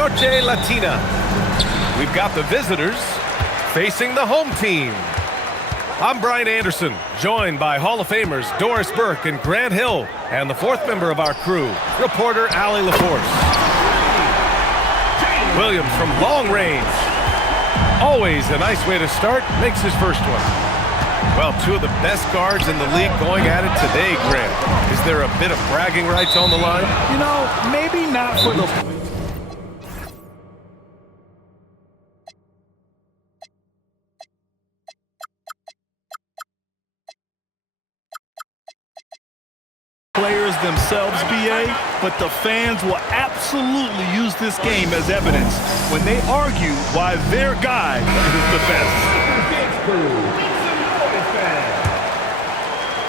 Noche Latina. We've got the visitors facing the home team. I'm Brian Anderson, joined by Hall of Famers Doris Burke and Grant Hill, and the fourth member of our crew, reporter Allie LaForce. Williams from long range. Always a nice way to start, makes his first one. Well, two of the best guards in the league going at it today, Grant. Is there a bit of bragging rights on the line? You know, maybe not for the... players themselves, BA, but the fans will absolutely use this game as evidence when they argue why their guy is the best.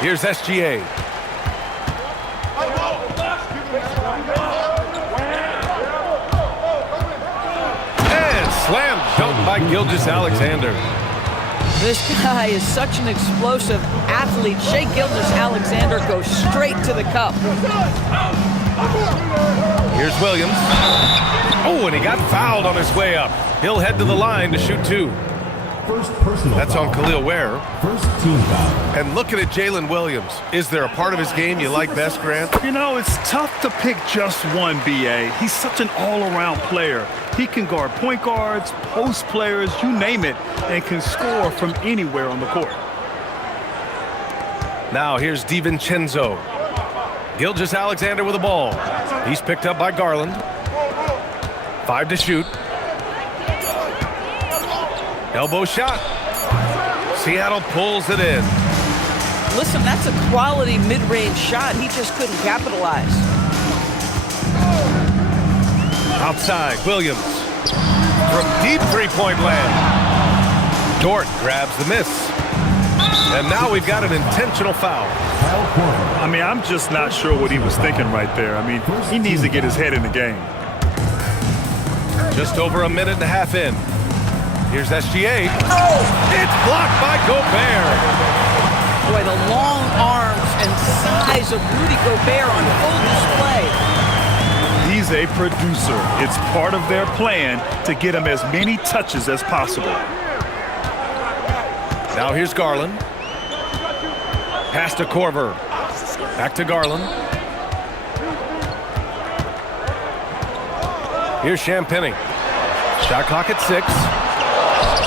Here's SGA. And slam dunk by Gilgeous-Alexander. This guy is such an explosive athlete. Shai Gilgeous-Alexander goes straight to the cup. Here's Williams. Oh, and he got fouled on his way up. He'll head to the line to shoot two. First personal That's foul. on Khalil Ware. First team foul. And looking at Jalen Williams, is there a part of his game you like best, Grant? You know, it's tough to pick just one, BA. He's such an all-around player. He can guard point guards, post players, you name it, and can score from anywhere on the court. Now here's DiVincenzo. Gilgeous-Alexander with the ball. He's picked up by Garland. 5 to shoot. Elbow shot. Seattle pulls it in. Listen, that's a quality mid-range shot. He just couldn't capitalize. Outside, Williams. From deep three-point land. Dort grabs the miss. And now we've got an intentional foul. I mean, I'm just not sure what he was thinking right there. I mean, he needs to get his head in the game. Just over a minute and a half in. Here's SGA. Oh! It's blocked by Gobert. Boy, the long arms and size of Rudy Gobert on full display. He's a producer. It's part of their plan to get him as many touches as possible. Now here's Garland. Pass to Korver. Back to Garland. Here's Champagnie. Shot clock at 6.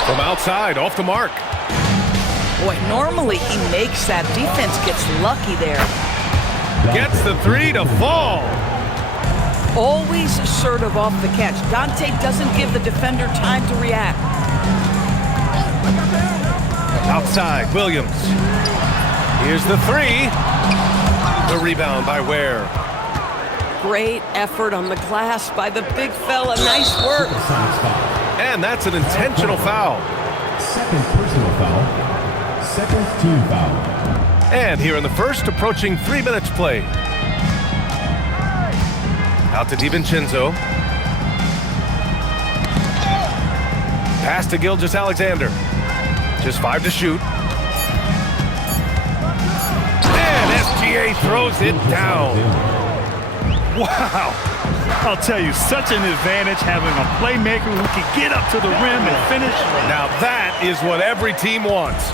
From outside, off the mark. Boy, normally he makes that. Defense gets lucky there. Gets the 3 to fall. Always assertive off the catch. Dante doesn't give the defender time to react. Outside, Williams. Here's the 3. The rebound by Ware. Great effort on the glass by the big fella. Nice work. And that's an intentional foul. Second personal foul. Second team foul. And here in the first, approaching 3 minutes play. Out to DiVincenzo. Pass to Gilgeous-Alexander. Just 5 to shoot. And SGA throws it down. Wow. I'll tell you, such an advantage having a playmaker who can get up to the rim and finish. Now that is what every team wants.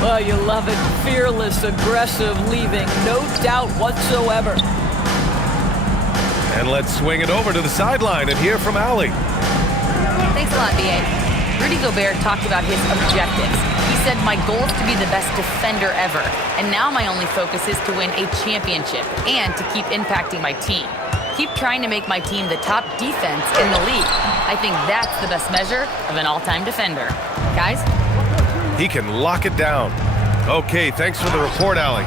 Well, you love it. Fearless, aggressive, leaving no doubt whatsoever. And let's swing it over to the sideline and hear from Allie. Thanks a lot, B.A. Rudy Gobert talked about his objectives. He said, my goal is to be the best defender ever. And now my only focus is to win a championship and to keep impacting my team. Keep trying to make my team the top defense in the league. I think that's the best measure of an all-time defender. Guys? He can lock it down. Okay, thanks for the report, Allie.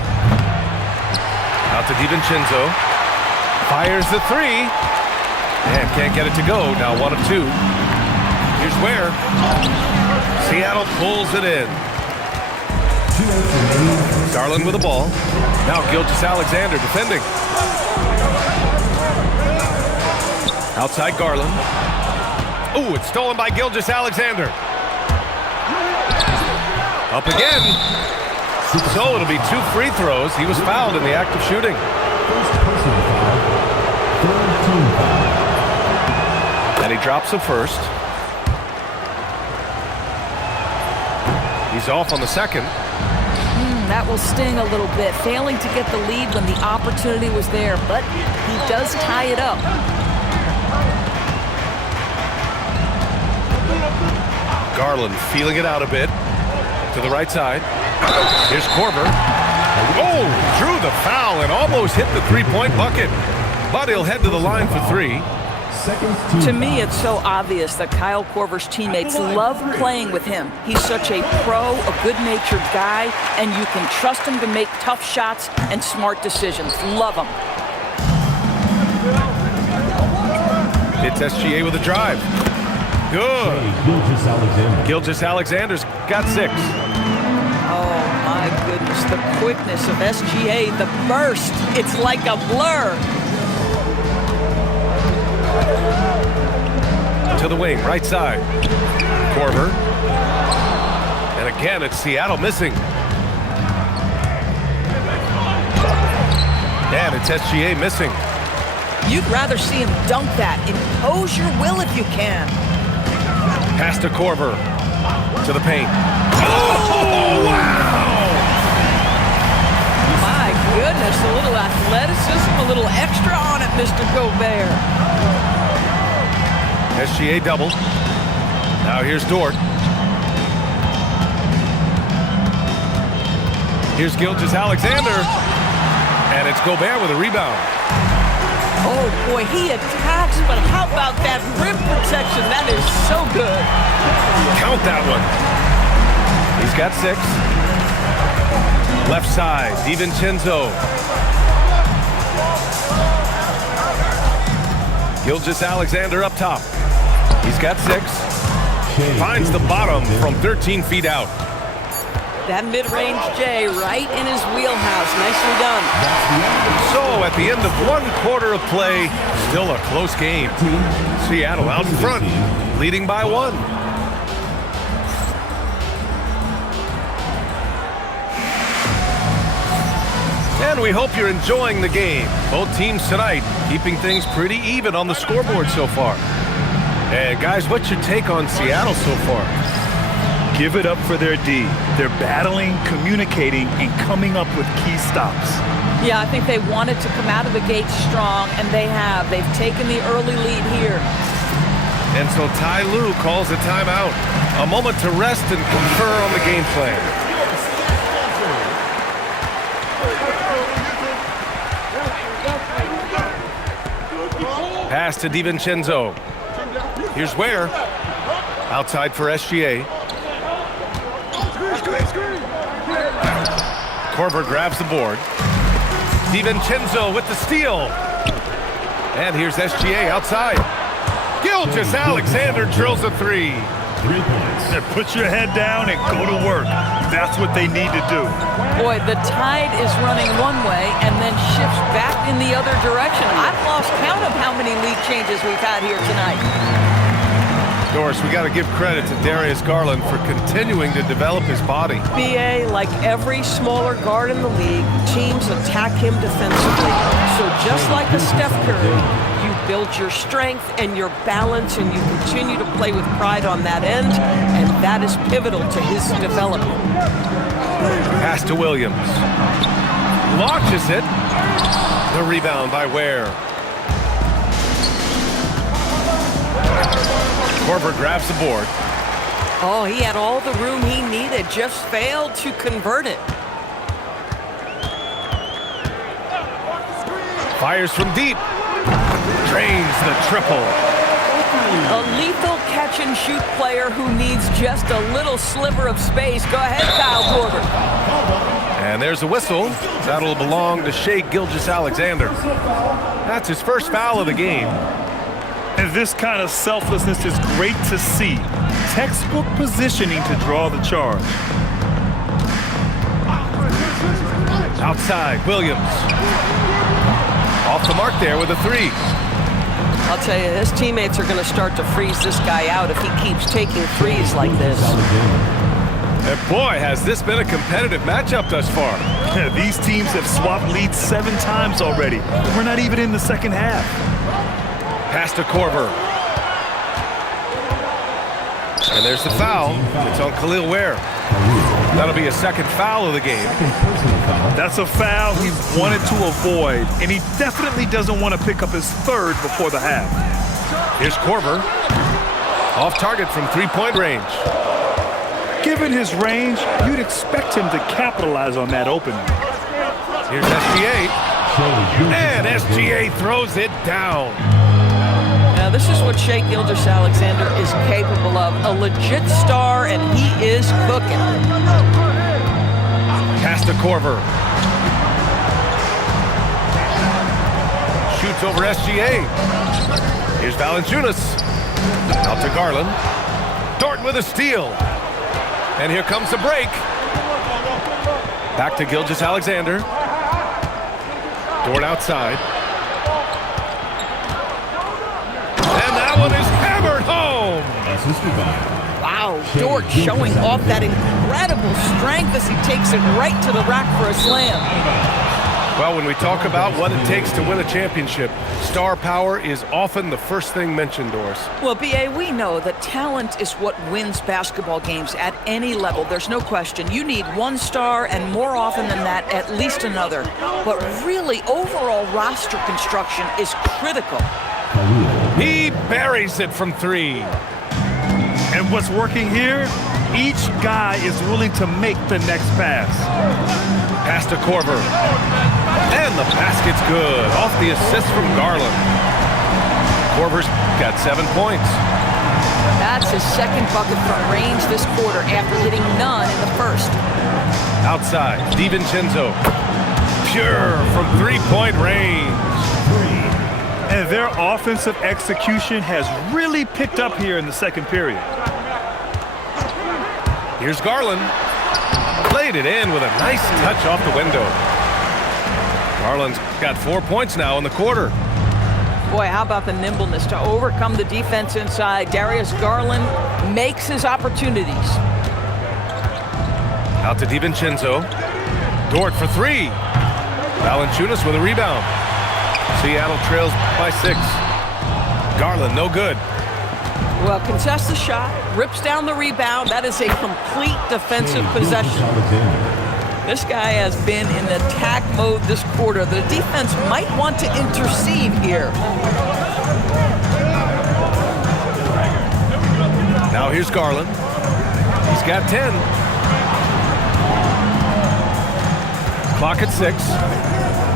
Out to DiVincenzo. Fires the 3. And can't get it to go. Now 1 of 2. Here's Ware. Seattle pulls it in. Garland with the ball. Now Gilgeous-Alexander defending. Outside Garland. Ooh, it's stolen by Gilgeous-Alexander. Up again. So it'll be 2 free throws. He was fouled in the act of shooting. First personal foul. Third team foul. And he SGA drops a first. He's off on the second. That will sting a little bit, failing to get the lead when the opportunity was there, but he does tie it up. Garland feeling it out a bit to the right side. Here's Korver. Oh, drew the foul and almost hit the three-point bucket, but he'll head to the line for three. To me, it's so obvious that Kyle Korver's teammates love playing with him. He's such a pro, a good-natured guy, and you can trust him to make tough shots and smart decisions. Love him. It's SGA with a drive. Good. Gilgeous-Alexander's got 6. Oh, my goodness. The quickness of SGA, the burst. It's like a blur. To the wing, right side. Korver. And again, it's Seattle missing. And it's SGA missing. You'd rather see him dunk that. Impose your will if you can. Pass to Korver. To the paint. Oh, wow! My goodness, a little athleticism, a little extra on it, Mr. Gobert. SGA double. Now here's Dort. Here's Gilgeous-Alexander. And it's Gobert with a rebound. Oh, boy, he attacks, but how about that rim protection? That is so good. Count that one. He's got 6. Left side, DiVincenzo. Gilgeous-Alexander up top. He's got 6. Finds the bottom from 13 feet out. That mid-range J right in his wheelhouse. Nicely done. So at the end of 1 quarter of play, still a close game. Seattle out in front, leading by 1. And we hope you're enjoying the game. Both teams tonight keeping things pretty even on the scoreboard so far. And guys, what's your take on Seattle so far? Give it up for their D. They're battling, communicating, and coming up with key stops. Yeah, I think they wanted to come out of the gate strong, and they have. They've taken the early lead here. And so Ty Lue calls a timeout. A moment to rest and confer on the game plan. Pass to DiVincenzo. Here's Ware. Outside for SGA. Korver grabs the board. DiVincenzo with the steal. And here's SGA outside. Gilgeous-Alexander drills a 3. 3 points. Put your head down and go to work. That's what they need to do. Boy, the tide is running one way and then shifts back in the other direction. I've lost count of how many lead changes we've had here tonight. Doris, we got to give credit to Darius Garland for continuing to develop his body. BA, like every smaller guard in the league, teams attack him defensively. So just like a Steph Curry, you build your strength and your balance, and you continue to play with pride on that end, and that is pivotal to his development. Pass to Williams. Launches it. The rebound by Ware. Korver grabs the board. Oh, he had all the room he needed, just failed to convert it. Fires from deep. Drains the triple. A lethal catch-and-shoot player who needs just a little sliver of space. Go ahead, Kyle Korver. And there's a whistle. That'll belong to Shai Gilgeous-Alexander. That's his first foul of the game. And this kind of selflessness is great to see. Textbook positioning to draw the charge. Outside, Williams. Off the mark there with a 3. I'll tell you, his teammates are going to start to freeze this guy out if he keeps taking threes like this. And boy, has this been a competitive matchup thus far. These teams have swapped leads 7 times already. We're not even in the second half. Pass to Korver. And there's the foul. It's on Khalil Ware. That'll be a second foul of the game. Personal foul. That's a foul he wanted to avoid, and he definitely doesn't want to pick up his third before the half. Here's Korver. Off target from three-point range. Given his range, you'd expect him to capitalize on that opening. Here's SGA. And SGA throws it down. Now, this is what Shai Gilgeous-Alexander is capable of. A legit star, and he is cooking. Pass to Korver. Shoots over SGA. Here's Valanciunas. Out to Garland. Dort with a steal. And here comes the break. Back to Gilgeous-Alexander. Dort outside. And that one is hammered home. Assisted by. Wow, Dort showing off that incredible strength as he takes it right to the rack for a slam. Well, when we talk about what it takes to win a championship, star power is often the first thing mentioned, Doris. Well, B.A., we know that talent is what wins basketball games at any level. There's no question. You need one star, and more often than that, at least another. But really, overall roster construction is critical. He buries it from three. And what's working here? Each guy is willing to make the next pass. Pass to Korver. And the basket's good. Off the assist from Garland. Korver's got 7 points. That's his second bucket from range this quarter after hitting none in the first. Outside, DiVincenzo. Pure from three-point range. And their offensive execution has really picked up here in the second period. Here's Garland. Played it in with a nice touch off the window. Garland's got 4 points now in the quarter. Boy, how about the nimbleness to overcome the defense inside. Darius Garland makes his opportunities. Out to DiVincenzo. Dort for three. Valanciunas with a rebound. Seattle trails by 6. Garland, no good. Well, contests the shot, rips down the rebound. That is a complete defensive possession. This guy has been in attack mode this quarter. The defense might want to intercede here. Now here's Garland. He's got 10. Clock at 6.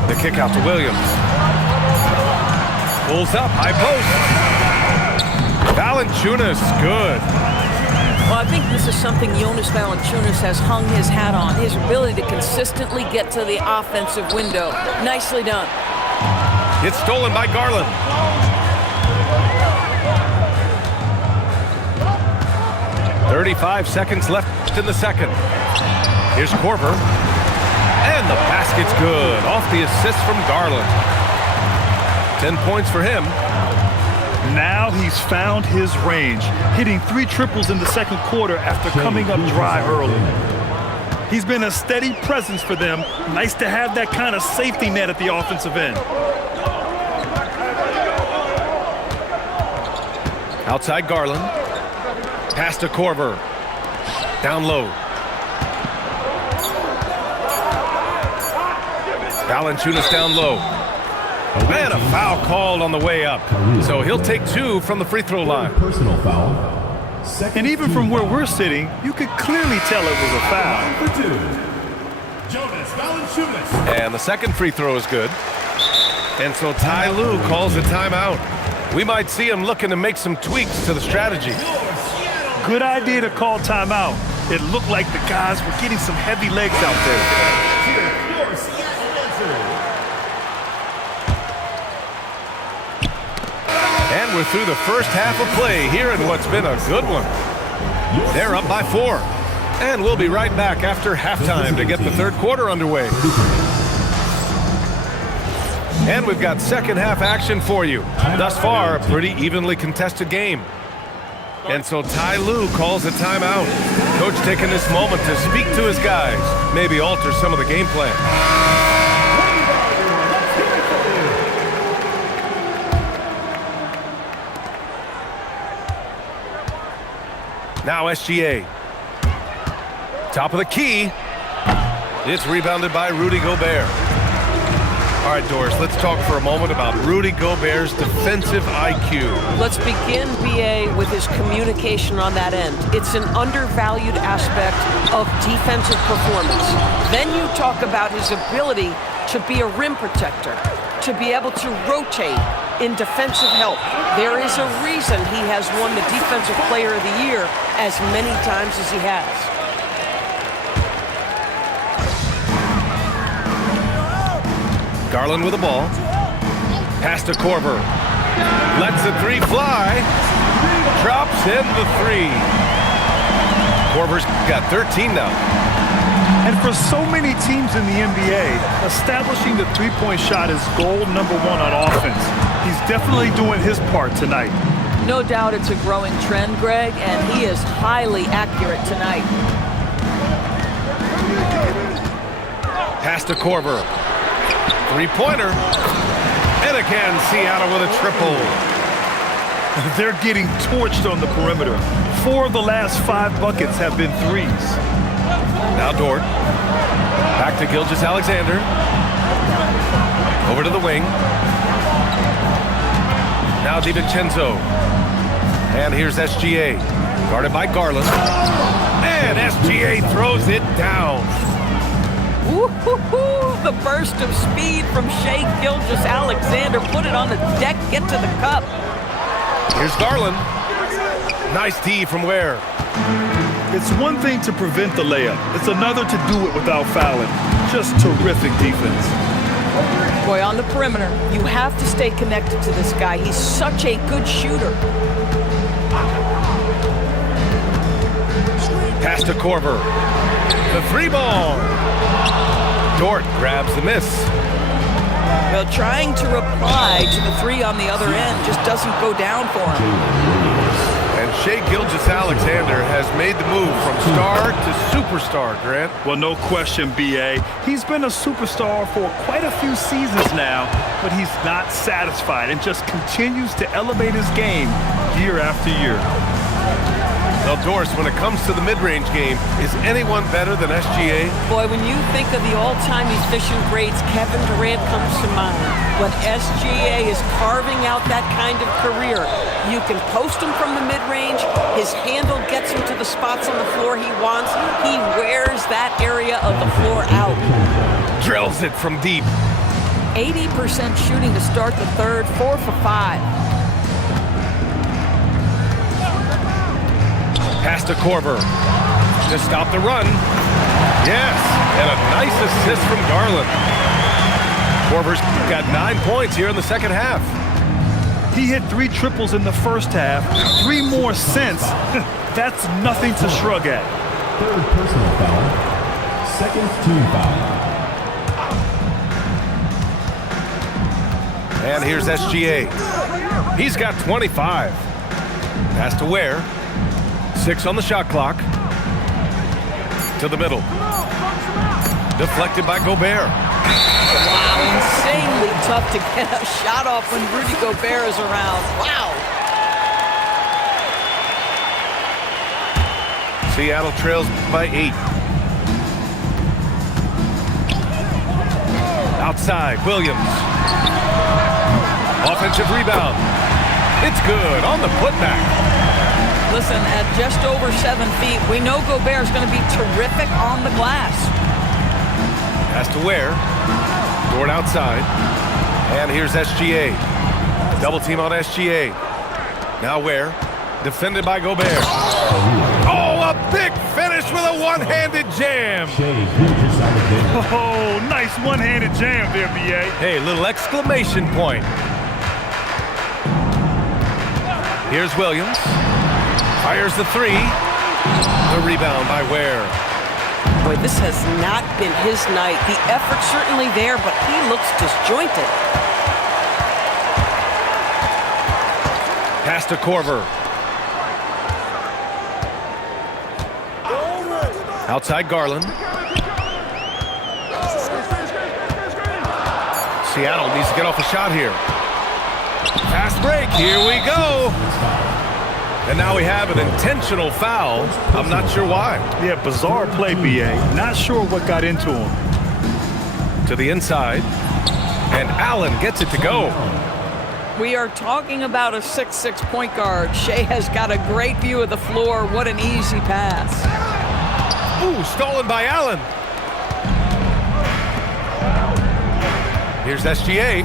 The kick out to Williams. Pulls up, high post. Valanciunas, good. Well, I think this is something Jonas Valanciunas has hung his hat on, his ability to consistently get to the offensive window. Nicely done. It's stolen by Garland. "35 seconds left in the second. Here's Korver. And the basket's good. Off the assist from Garland. 10 points for him. Now he's found his range, hitting 3 triples in the second quarter after coming up dry early. He's been a steady presence for them. Nice to have that kind of safety net at the offensive end. Outside Garland. Pass to Korver. Down low. Valanciunas down low. And a foul called on the way up. So he'll take 2 from the free throw line. Personal foul. And even from where we're sitting, you could clearly tell it was a foul. Number 2. Jonas Valanciunas. And the second free throw is good. And so Ty Lue calls a timeout. We might see him looking to make some tweaks to the strategy. Good idea to call timeout. It looked like the guys were getting some heavy legs out there. And we're through the first half of play here in what's been a good one. They're up by 4. And we'll be right back after halftime to get the third quarter underway. And we've got second half action for you. Thus far, a pretty evenly contested game. And so Ty Lue calls a timeout. Coach taking this moment to speak to his guys, maybe alter some of the game plan. Now SGA. Top of the key. It's rebounded by Rudy Gobert. All right, Doris, let's talk for a moment about Rudy Gobert's defensive IQ. Let's begin, BA, with his communication on that end. It's an undervalued aspect of defensive performance. Then you talk about his ability to be a rim protector, to be able to rotate in defensive help. There is a reason he has won the Defensive Player of the Year as many times as he has. Garland with the ball. Pass to Korver. Lets the three fly. Drops in the three. Korver's got 13 now. And for so many teams in the NBA, establishing the three-point shot is goal number one on offense. He's definitely doing his part tonight. No doubt it's a growing trend, Greg, and he is highly accurate tonight. Pass to Korver. Three-pointer. And again, Seattle with a triple. They're getting torched on the perimeter. 4 of the last 5 buckets have been threes. Now Dort. Back to Gilgeous-Alexander. Over to the wing. Now DiVincenzo. And here's SGA. Guarded by Garland. And SGA throws it down. Woo-hoo-hoo! The burst of speed from Shai Gilgeous-Alexander. Put it on the deck, get to the cup. Here's Garland. Nice D from Ware. It's one thing to prevent the layup. It's another to do it without fouling. Just terrific defense. Boy, on the perimeter, you have to stay connected to this guy. He's such a good shooter. Pass to Korver. The three ball. Dort grabs the miss. Well, trying to reply to the three on the other end just doesn't go down for him. And Shai Gilgeous-Alexander has made the move from star to superstar, Grant. Well, no question, B.A. He's been a superstar for quite a few seasons now, but he's not satisfied and just continues to elevate his game year after year. Well, Doris, when it comes to the mid-range game, is anyone better than SGA? Boy, when you think of the all-time efficient greats, Kevin Durant comes to mind. But SGA is carving out that kind of career. You can post him from the mid-range. His handle gets him to the spots on the floor he wants. He wears that area of the floor out. Drills it from deep. 80% shooting to start the third, 4 for 5. Pass to Korver to stop the run. Yes, and a nice assist from Garland. Korver's got 9 points here in the second half. He hit 3 triples in the first half, 3 more since. That's nothing to shrug at. Third personal foul. Second team foul. And here's SGA. He's got 25. Pass to Ware. 6 on the shot clock. To the middle. Deflected by Gobert. Wow, insanely tough to get a shot off when Rudy Gobert is around. Wow. Seattle trails by 8. Outside, Williams. Offensive rebound. It's good on the putback. Listen, at just over 7 feet, we know Gobert is going to be terrific on the glass. Pass to Ware. Dort outside. And here's SGA. Double team on SGA. Now Ware. Defended by Gobert. Oh, a big finish with a one-handed jam. Shai Gilgeous-Alexander. Oh, nice one-handed jam there, B.A. Hey, little exclamation point. Here's Williams. Fires the three. The rebound by Ware. Boy, this has not been his night. The effort's certainly there, but he looks disjointed. Pass to Korver. Outside Garland. Seattle needs to get off a shot here. Fast break. Here we go. And now we have an intentional foul. I'm not sure why. Yeah, bizarre play, B.A. Not sure what got into him. To the inside. And Allen gets it to go. We are talking about a 6'6" point guard. Shea has got a great view of the floor. What an easy pass. Ooh, stolen by Allen. Here's SGA.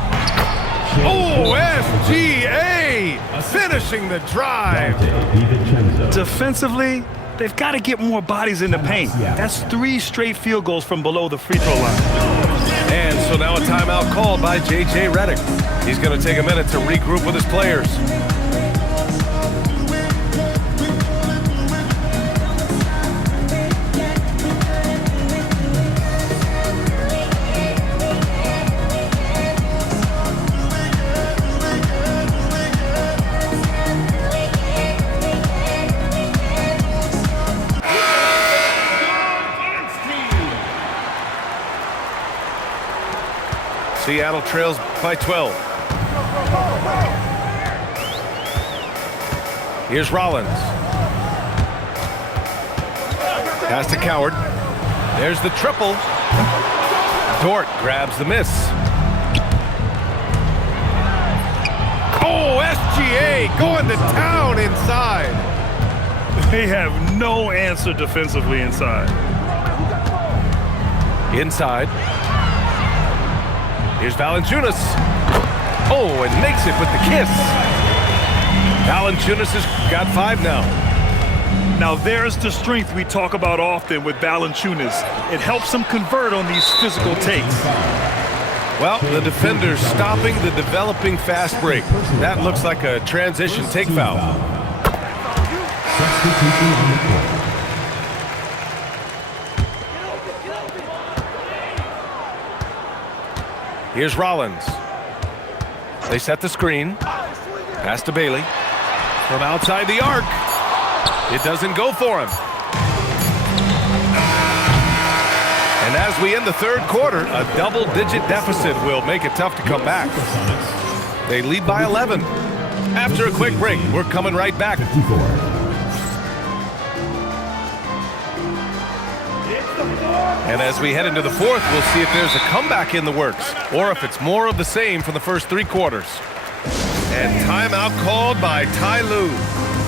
Oh, SGA finishing the drive. Defensively, they've got to get more bodies in the paint. That's 3 straight field goals from below the free throw line. And so now a timeout called by J.J. Redick. He's going to take a minute to regroup with his players. Seattle trails by 12. Here's Rollins. Pass to Coward. There's the triple. Dort grabs the miss. Oh, SGA going to town inside. They have no answer defensively inside. Inside. Here's Valanciunas. Oh, and makes it with the kiss. Valanciunas has got 5 now. Now there's the strength we talk about often with Valanciunas. It helps him convert on these physical takes. Well, the defender's stopping the developing fast break. That looks like a transition take foul. Substitution on the court. Here's Rollins. They set the screen. Pass to Bailey. From outside the arc. It doesn't go for him. And as we end the third quarter, a double-digit deficit will make it tough to come back. They lead by 11. After a quick break, we're coming right back. 54. And as we head into the fourth, we'll see if there's a comeback in the works or if it's more of the same from the first 3 quarters. And timeout called by Ty Lue.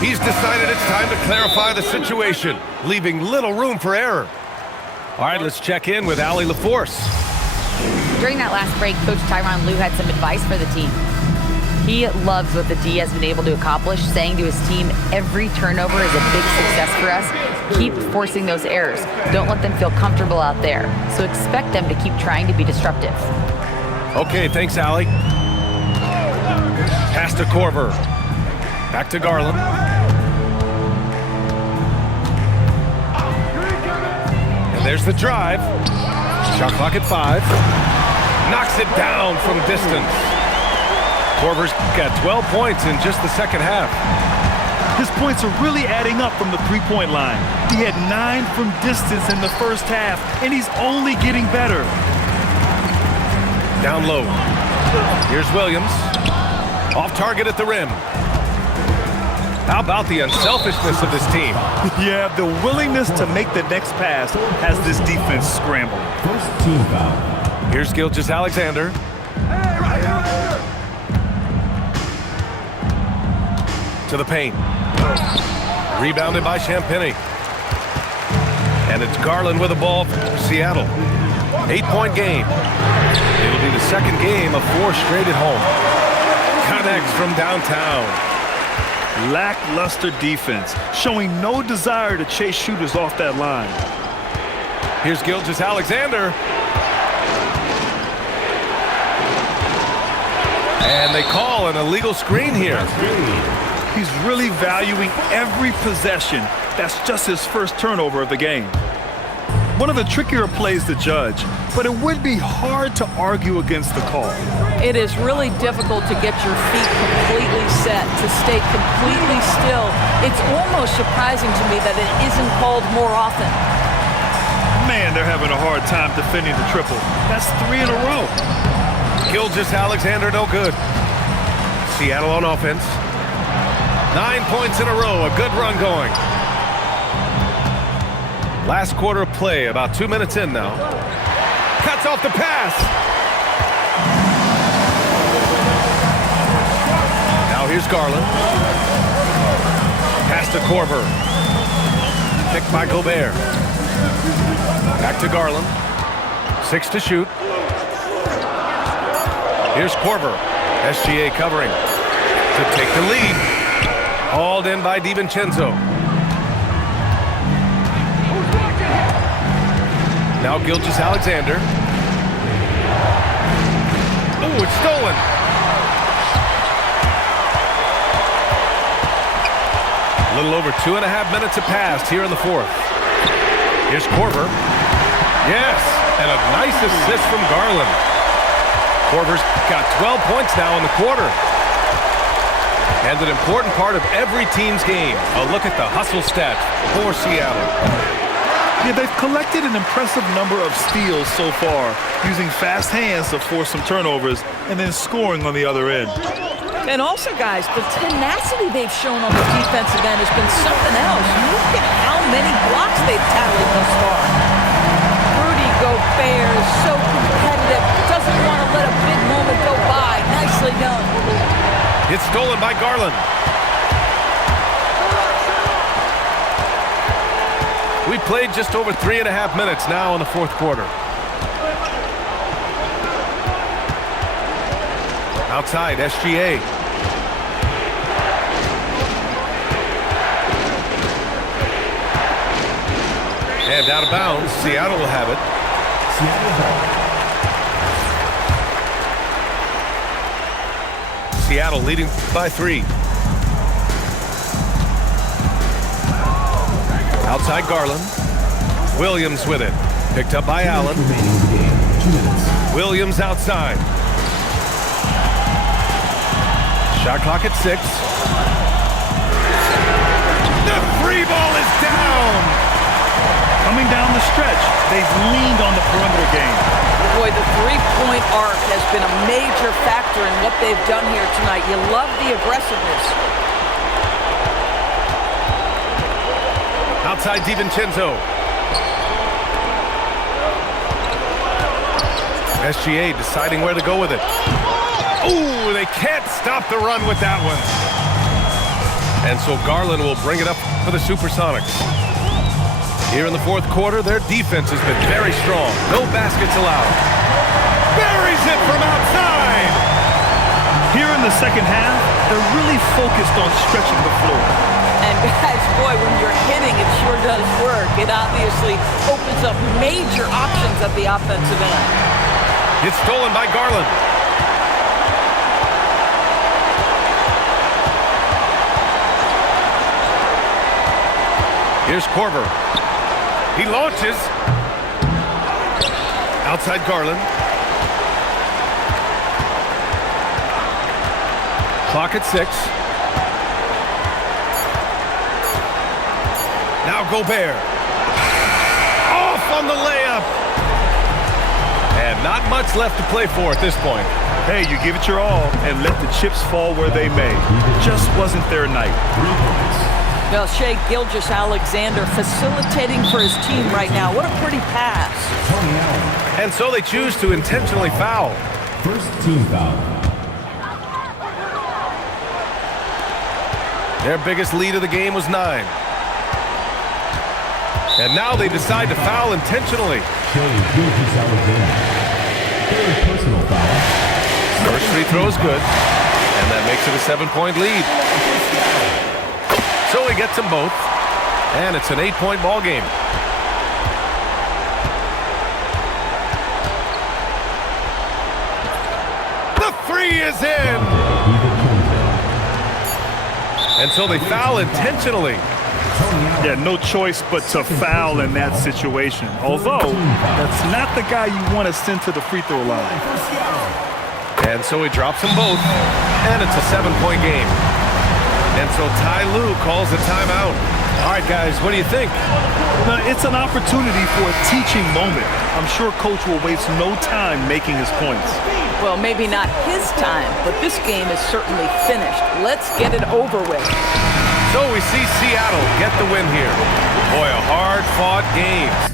He's decided it's time to clarify the situation, leaving little room for error. All right, let's check in with Allie LaForce. During that last break, Coach Tyronn Lue had some advice for the team. He loves what the D has been able to accomplish, saying to his team, every turnover is a big success for us. Keep forcing those errors. Don't let them feel comfortable out there. So expect them to keep trying to be disruptive. Okay, thanks, Allie. Pass to Korver. Back to Garland. And there's the drive. Shot clock at 5. Knocks it down from distance. Korver's got 12 points in just the second half. His points are really adding up from the three-point line. He had 9 from distance in the first half, and he's only getting better. Down low. Here's Williams. Off target at the rim. How about the unselfishness of this team? Yeah, the willingness to make the next pass has this defense scrambling. First team foul. Here's Gilgeous-Alexander. To the paint. Rebounded by Champagnie. And it's Garland with the ball for Seattle. 8-point game. It'll be the second game of 4 straight at home. Connects from downtown. Lackluster defense, showing no desire to chase shooters off that line. Here's Gilgeous-Alexander. And they call an illegal screen here. He's really valuing every possession. That's just his first turnover of the game. One of the trickier plays to judge, but it would be hard to argue against the call. It is really difficult to get your feet completely set, to stay completely still. It's almost surprising to me that it isn't called more often. Man, they're having a hard time defending the triple. That's 3 in a row. Gilgeous-Alexander no good. Seattle on offense. 9 points in a row, a good run going. Last quarter of play, about 2 minutes in now. Cuts off the pass. Now here's Garland. Pass to Korver. Picked by Gobert. Back to Garland. 6 to shoot. Here's Korver. SGA covering to take the lead. Hauled in by DiVincenzo. Now Gilgeous-Alexander. Oh, it's stolen. A little over 2.5 minutes have passed here in the fourth. Here's Korver. Yes, and a nice assist from Garland. Korver's got 12 points now in the quarter. And an important part of every team's game. A look at the hustle stats for Seattle. Yeah, they've collected an impressive number of steals so far, using fast hands to force some turnovers and then scoring on the other end. And also, guys, the tenacity they've shown on the defensive end has been something else. Look at how many blocks they've tallied thus far. Rudy Gobert is so competitive, doesn't want to let a big moment go by. Nicely done. It's stolen by Garland. We played just over 3.5 minutes now in the fourth quarter. Outside, SGA. And out of bounds, Seattle will have it. Seattle leading by 3. Outside Garland. Williams with it. Picked up by Allen. Williams outside. Shot clock at 6. The free ball is down. Coming down the stretch, they've leaned on the perimeter game. Boy, the three-point arc has been a major factor in what they've done here tonight. You love the aggressiveness. Outside DiVincenzo. SGA deciding where to go with it. Ooh, they can't stop the run with that one. And so Garland will bring it up for the Supersonics. Here in the fourth quarter, their defense has been very strong. No baskets allowed. Buries it from outside. Here in the second half, they're really focused on stretching the floor. And guys, boy, when you're hitting, it sure does work. It obviously opens up major options at the offensive end. It's stolen by Garland. Here's Korver. He launches. Outside Garland. Clock at 6. Now Gobert. Off on the layup. And not much left to play for at this point. Hey, you give it your all and let the chips fall where they may. Just wasn't their night. Well, Shai Gilgeous-Alexander facilitating for his team right now. What a pretty pass. And so they choose to intentionally foul. First team foul. Their biggest lead of the game was 9. And now they decide to foul intentionally. Shai Gilgeous-Alexander. Third personal foul. First free throw is good. And that makes it a 7-point lead. So he gets them both. And it's an 8-point ball game. The three is in. And so they foul intentionally. Yeah, no choice but to foul in that situation. Although, that's not the guy you want to send to the free throw line. And so he drops them both. And it's a 7-point game. And so Ty Lue calls the timeout. All right, guys, what do you think? Now, it's an opportunity for a teaching moment. I'm sure Coach will waste no time making his points. Well, maybe not his time, but this game is certainly finished. Let's get it over with. So we see Seattle get the win here. Boy, a hard-fought game.